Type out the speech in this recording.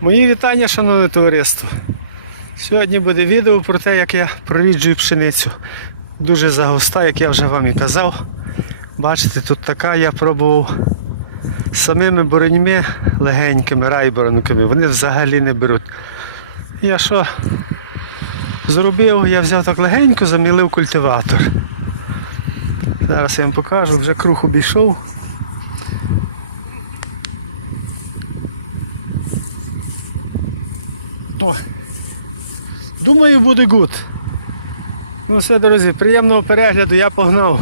Мої вітання, шановне товариство. Сьогодні буде відео про те, як я проріджую пшеницю. Дуже загуста, як я вже вам і казав. Бачите, тут така я пробував самими бороньми легенькими, райборонками. Вони взагалі не беруть. Я що зробив? Я взяв так легенько, замілив культиватор. Зараз я вам покажу, вже круг обійшов. О, Думаю, буде гуд. Ну все, друзі, приємного перегляду, я погнав.